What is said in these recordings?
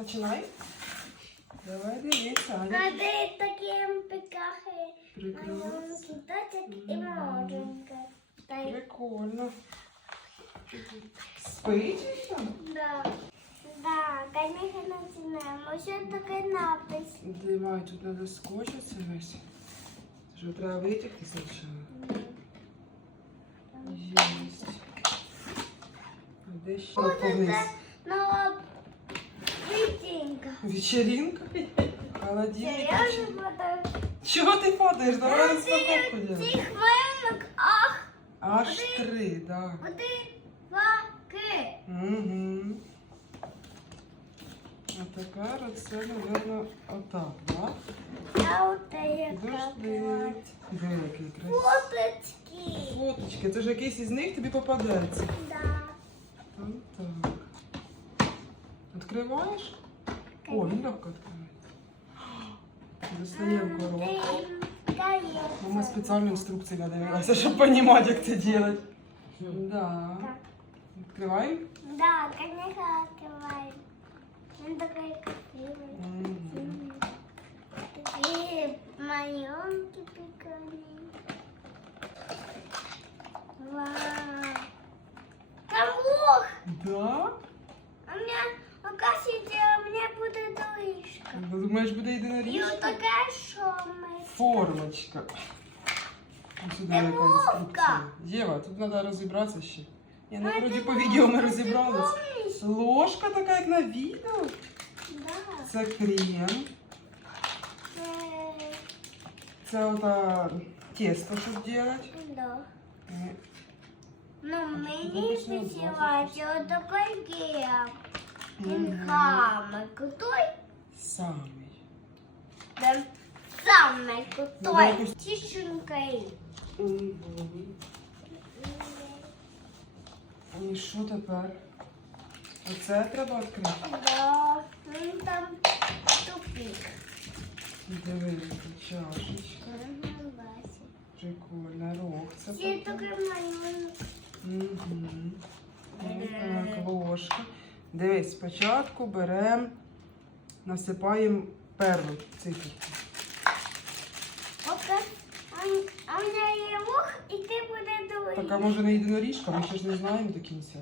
Починай. Давай дивися, А Аня. де такі пікахи? Прикрила. Маленький дочок і молоденька. Та й Прикольно. Спить ще? да. Да, конечно, начинаємо. Що таке напис? Давай, тут треба скотчитися весь. Що треба витягти спочатку? Єсть. А де ще вниз? Нова витінка. Вечеринка? Холодильник. Серйозно буде? Чого ти падаєш? Давай розпаковку делай. Цих малюнок, ах, Аж три, да. один, два, три. Угу. А тепер оце, мабуть, отак, да? А от яка Подожди. Диви, який красивий. Фоточки. Фоточки, це ж якийсь із них тобі попадеться. Да. Там так. Відкриваєш? О, він легко відкривається. Достаємо коробку. Мама спеціальну інструкцію надивилася, щоб розуміти, як це робити. Да. Так. Відкриваємо? Да, конечно, открываем. Он такой красивый. Мгм. Такие маленькие прикольные. Вау. Там лох. Да? А у меня, оказывается, у меня будет дорожка. Думаєш, буде И єдиноріжка? вот такая шумная. Формочка. Ось сюди Це яка вовка. інструкція. Єва, тут треба розібратися ще. Я А, не вроді це по відео ми вовка, розібрались. Ты помнишь? Ложка така, як на відео. Да. Це крем. Э, Це ота тесто, щоб робити. Да. Е, Ну, мені Написано сподівається отакий гел. Він Мгм. самий крутой. Самий. Де самий крутой. Ну, Тищенкой. І що тепер? Оце треба відкрити? Да. Ну там тупик. Дивись, чашечка. Прикольно. Рог. Це Угу. Так, е. ложка. Дивись, спочатку беремо насипаємо перву циферку. А у мене є лук, і ти буде другий. Так, а може не єдиноріжка, ми ще ж не знаємо до кінця.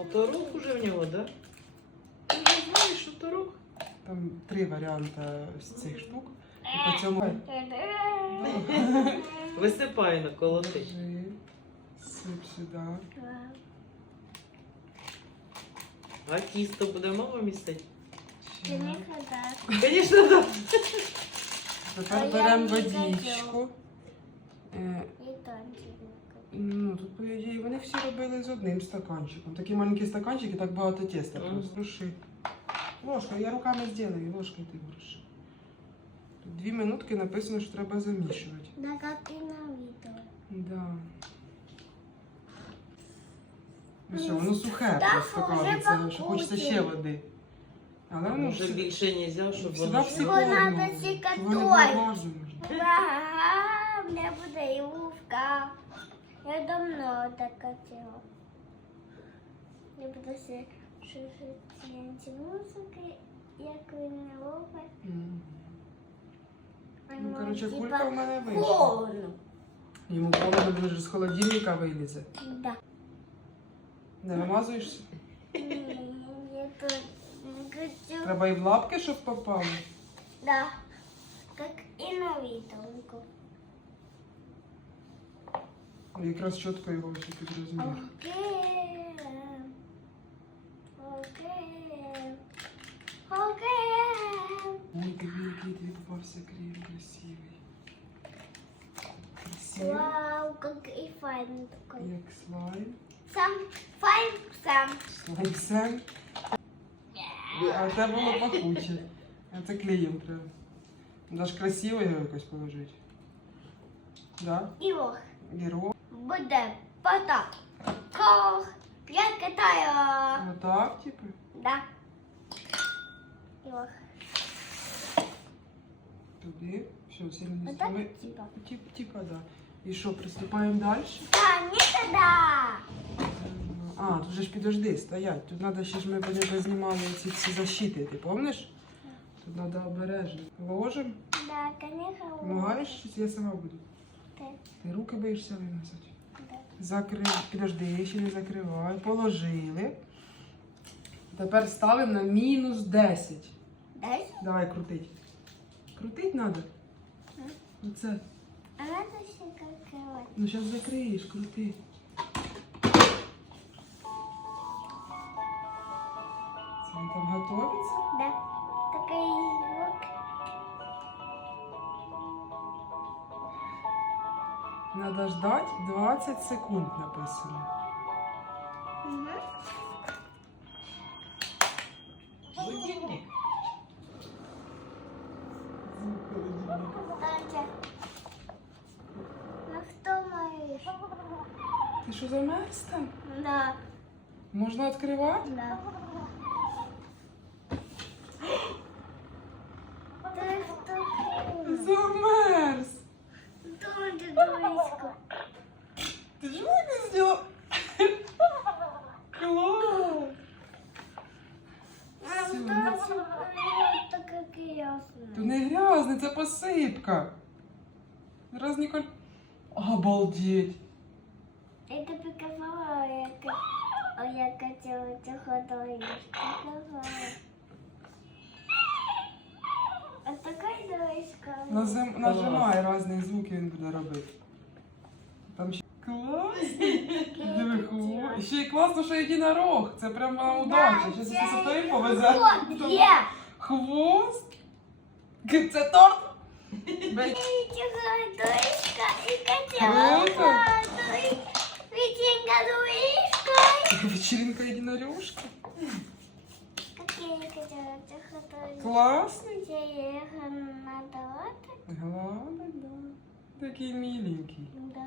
А то рух уже в нього, да? Ти не знаєш, що то рух? Там три варіанти з цих штук. І по цьому Висипай на колоти. Сип сюди. А тісто буде мама? Ти не Ще. казав. Звісно, так. А Тепер я беремо не водичку. Е, І тончик. Ну, тут, по ідеї, вони всі робили з одним стаканчиком. Такі маленькі стаканчики, так багато теста Мгм. просто. Руши. Ложка, я руками зроблю, ложкою ти будеш. Тут дві минутки написано, що треба замішувати. Да, как и на видео. Да. Ну що, воно сухе Так, просто вже кажеться, що хочеться пахуче. ще води. Але воно Може всі- більше не взяв, щоб всегда воно... всі Його все- надо форми, сікати щоб вони той. багажу можна. Ага, у меня буде і вовка. Я давно так хотела. Я буду все слушать музыки, як він вовка. Мгм. Ну, Воно, коротше, типа, кулька в мене вийшла. Холодно. Йому холодно, він ж з холодильника вилізе. Да. Не вимазуєшся? Ні, Я тут не хочу. Треба і в лапки, щоб попало. Да. Как и на видео. Якраз чітко його ще під розмір. Окей. Окей. Окей. Ой, диви, який тобі попався крем красивий. Красивий, Вау, как и файн такой. як слайм. Сам файн сам. Слайм сем. А це було пахуче. А це клеєм треба. Даже красиво його якось положити. Да? І ох, Герой. буде потап. Кох. Я катаю. Отак, типу. Да. І ох. Туди. Все, сильно не Отак, ми... типа. Тип, типа, да. І що, приступаємо далі? Да, не тогда. А, тут же ж підожди, стоять. Тут треба ще ж ми небо знімали ці всі защити, ти пам'ятаєш? Тут треба обережно. Ложим. Да, конечно. Помагаєш, чи я сама буду? Ти. Ти руки боїшся виносити? Да. Закрив. Підожди, ще не закривай. Положили. Тепер ставимо на мінус 10. Дай. Давай крутить. Крутить треба? Оце. А надо ще какая Ну зараз закриєш, крути. Там готовиться? Да. Такой звук. Надо ждать 20 секунд написано. Угу. Будильник. Ну что моешь? Ти що замерз там? Да. Можна відкривати? Да. Ты что? Замерз! Тоже дурочка. Ти ж як зробила? Клас! А Всё, что это как ясно? То не грязне, це посипка. Раз Ніколь. Обалдеть! Это показала, як, а я хотела цього дорожку. Показала. А така дорожка. Назим... Нажимай різні звуки він буде робити. Там ще клас! Диви, хво- Ще й класно, що єдинорог. Це прямо удача. Щас це якщо той повезе. Вот, є! Хвост? Це торт? Бей- Цього дорожка і хотела Круто. дорожку. Вечеринка дорожка. Вечеринка єдинорожки. Как я не хотела цього дорожку. Класний. Це я його надала. Гладить, да. Такий миленький. Да.